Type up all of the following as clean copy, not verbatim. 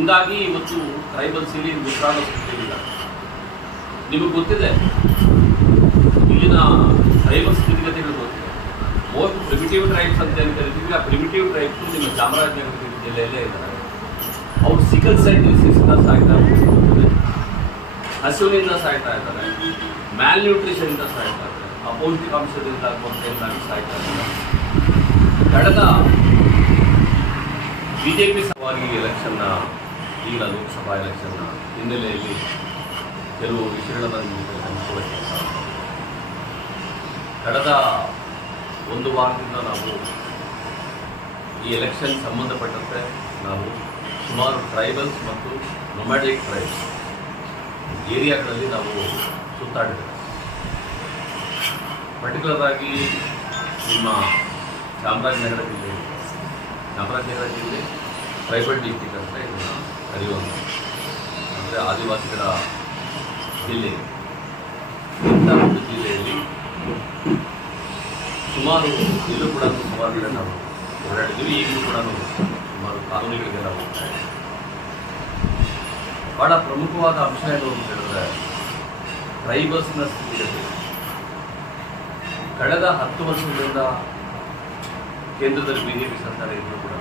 ಹಿಂಗಾಗಿ ಇವತ್ತು ಟ್ರೈಬಲ್ಸ್ ಇಲ್ಲಿ ನಿತ್ರಾಣ ಸ್ಥಿತಿಯಿಲ್ಲ. ನಿಮಗೆ ಗೊತ್ತಿದೆ ಇಲ್ಲಿನ ಟ್ರೈಬಲ್ ಸ್ಥಿತಿಗತಿಗಳು ಗೊತ್ತಿದೆ. ಮೋಸ್ಟ್ ಪ್ರಿಮಿಟಿವ್ ಟ್ರೈಬ್ಸ್ ಅಂತ ಏನು ಕರಿತೀವಿ, ಆ ಪ್ರಿಮಿಟಿವ್ ಟ್ರೈಬ್ಸು ನಿಮ್ಮ ಚಾಮರಾಜನಗರ ಜಿಲ್ಲೆಯಲ್ಲೇ ಇದ್ದಾರೆ. ಅವ್ರು ಸಿಕಲ್ ಸೆಲ್ ಡಿಸೀಸಿಂದ ಸಾಯ್ತಾ ಇದ್ದಾರೆ, ಹಸುವಿನಿಂದ ಸಾಯ್ತಾ ಇದ್ದಾರೆ, ಮ್ಯಾಲ್ ನ್ಯೂಟ್ರಿಷನಿಂದ ಸಾಯ್ತಾ ಇದ್ದಾರೆ, ಅಪೌಷ್ಟಿಕಾಂಶದಿಂದ ಕೊರತೆಯಿಂದಾಗಿ ಸಾಯ್ತಾ ಇದ್ದಾರೆ. ಕಳೆದ ಬಿಜೆಪಿ ಸಭಾಗಿ ಎಲೆಕ್ಷನ್ನ, ಈಗ ಲೋಕಸಭಾ ಎಲೆಕ್ಷನ್ನ ಹಿನ್ನೆಲೆಯಲ್ಲಿ ಕೆಲವು ವಿಷಯಗಳನ್ನು ಹಂಚಿಕೊಳ್ಳಕ್ಕೆ ಕಳೆದ ಒಂದು ವಾರದಿಂದ ನಾವು ಈ ಎಲೆಕ್ಷನ್ ಸಂಬಂಧಪಟ್ಟಂತೆ ನಾವು ಸುಮಾರು ಟ್ರೈಬಲ್ಸ್ ಮತ್ತು ನೊಮ್ಯಾಡಿಕ್ ಟ್ರೈಬ್ಸ್ ಏರಿಯಾಗಳಲ್ಲಿ ನಾವು ಸುತ್ತಾಡಿದ್ದೇವೆ. ಪರ್ಟಿಕ್ಯುಲರ್ ಆಗಿ ನಿಮ್ಮ ಚಾಮರಾಜನಗರ ಜಿಲ್ಲೆ ಟ್ರೈಬಲ್ ಡಿಸ್ಟಿಕ್ ಅಂತ ಇದನ್ನು ಕರೆಯುವಂಥ, ಅಂದರೆ ಆದಿವಾಸಿಗಳ ಜಿಲ್ಲೆ. ಇಂಥ ಒಂದು ಜಿಲ್ಲೆಯಲ್ಲಿ ಸುಮಾರು ಇಲ್ಲೂ ಕೂಡ ಸುಮಾರು ಕಡೆ ನಾವು ಓಡಾಡಿದ್ದೀವಿ. ಈಗಲೂ ಕೂಡ ಸುಮಾರು ಕಾಲೋನಿಗಳಿಗೆ ನಾವು ಹೋಗ್ತಾ ಇದ್ದೀವಿ. ಭಾಳ ಪ್ರಮುಖವಾದ ಅಂಶ ಏನು ಅಂತ ಹೇಳಿದ್ರೆ ಟ್ರೈಬಲ್ಸ್ನ ಸ್ಥಿತಿಗತಿ. ಕಳೆದ 10 ವರ್ಷಗಳಿಂದ ಕೇಂದ್ರದಲ್ಲಿ ಬಿಜೆಪಿ ಸರ್ಕಾರ ಇದ್ದರೂ ಕೂಡ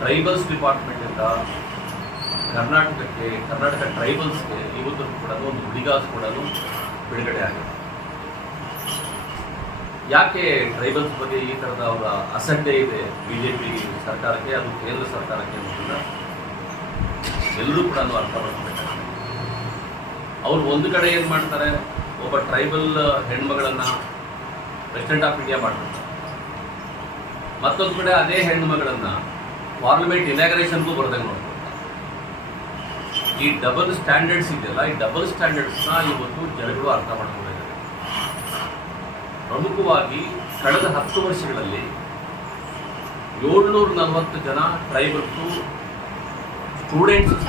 ಟ್ರೈಬಲ್ಸ್ ಡಿಪಾರ್ಟ್ಮೆಂಟಿಂದ ಕರ್ನಾಟಕ ಟ್ರೈಬಲ್ಸ್ಗೆ ಇವತ್ತು ಕೂಡ ಒಂದು ಹುಡಿಗಾಸು ಕೂಡ ಬಿಡುಗಡೆ ಆಗಿದೆ. ಯಾಕೆ ಟ್ರೈಬಲ್ಸ್ ಬಗ್ಗೆ ಈ ಥರದ ಅವರ ಅಸಡ್ಡೆ ಇದೆ ಬಿಜೆಪಿ ಸರ್ಕಾರಕ್ಕೆ, ಅದು ಕೇಂದ್ರ ಸರ್ಕಾರಕ್ಕೆ ಅನ್ನೋದನ್ನ ಎಲ್ಲರೂ ಕೂಡ ಅರ್ಥ ಮಾಡ್ಕೋಬೇಕಾಗುತ್ತೆ. ಅವರು ಒಂದು ಕಡೆ ಏನು ಮಾಡ್ತಾರೆ, ಒಬ್ಬ ಟ್ರೈಬಲ್ ಹೆಣ್ಮಗಳನ್ನು ಪ್ರೆಸಿಡೆಂಟ್ ಆಫ್ ಇಂಡಿಯಾ ಮಾಡ್ತಾರೆ, ಮತ್ತೊಂದು ಕಡೆ ಅದೇ ಹೆಣ್ಮಗಳನ್ನು ಪಾರ್ಲಿಮೆಂಟ್ ಇನಾಗ್ರೇಷನ್ಗೂ ಬರ್ದಂಗೆ ನೋಡ್ತಾರೆ. ಈ ಡಬಲ್ ಸ್ಟ್ಯಾಂಡರ್ಡ್ಸ್ ಇದೆಯಲ್ಲ, ಈ ಡಬಲ್ ಸ್ಟ್ಯಾಂಡರ್ಡ್ಸ್ನ ಇವತ್ತು ಜನಗಳು ಅರ್ಥ ಮಾಡ್ಕೋಬೇಕಾಗಿದೆ. ಪ್ರಮುಖವಾಗಿ ಕಳೆದ 10 ವರ್ಷಗಳಲ್ಲಿ 740 ಜನ ಟ್ರೈಬಲ್ಸು ಸ್ಟೂಡೆಂಟ್ಸ್